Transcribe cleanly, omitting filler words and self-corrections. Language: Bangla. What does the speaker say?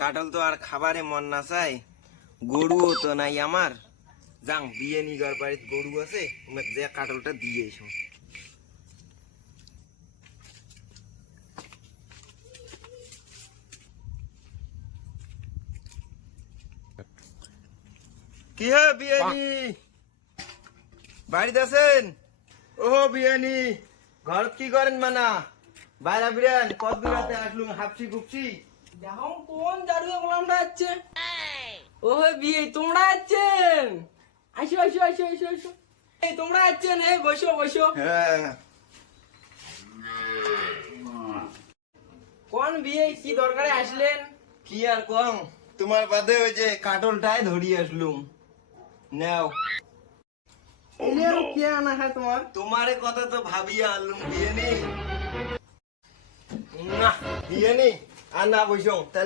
কাটল তো আর খাবারে মন না চাই, গরুও তো নাই আমার। যাং বিয়ে নিগার বাড়িতে গরু আছে, যে কাটলটা দিয়ে এসো। কি হে বিয়ানি, বাড়িতে আছেন? ও বিয়ানি, ঘর কি করেন মানা? বাইরা বিরান কত দূরাতে আসলুম, হাপসি কুপসি। এখন কোন জাদুকে গোলামটা যাচ্ছে? ও বিয়ে তোমরা যাচ্ছেন? আসো আসো আসো আসো আসো। এই তোমরা যাচ্ছেন? হ্যাঁ বসো বসো। হ্যাঁ, কোন বিয়ে কি দরকারে আসলেন? কি আর কম, তোমার বাদে ওই যে কাটলটাই ধরিয়ে আসলুম, নাও। কি আনা হয় তোমার? তোমারে কথা তো ভাবিয়া আনলুম বিয়ানি। বিয়ানি আর না বসো।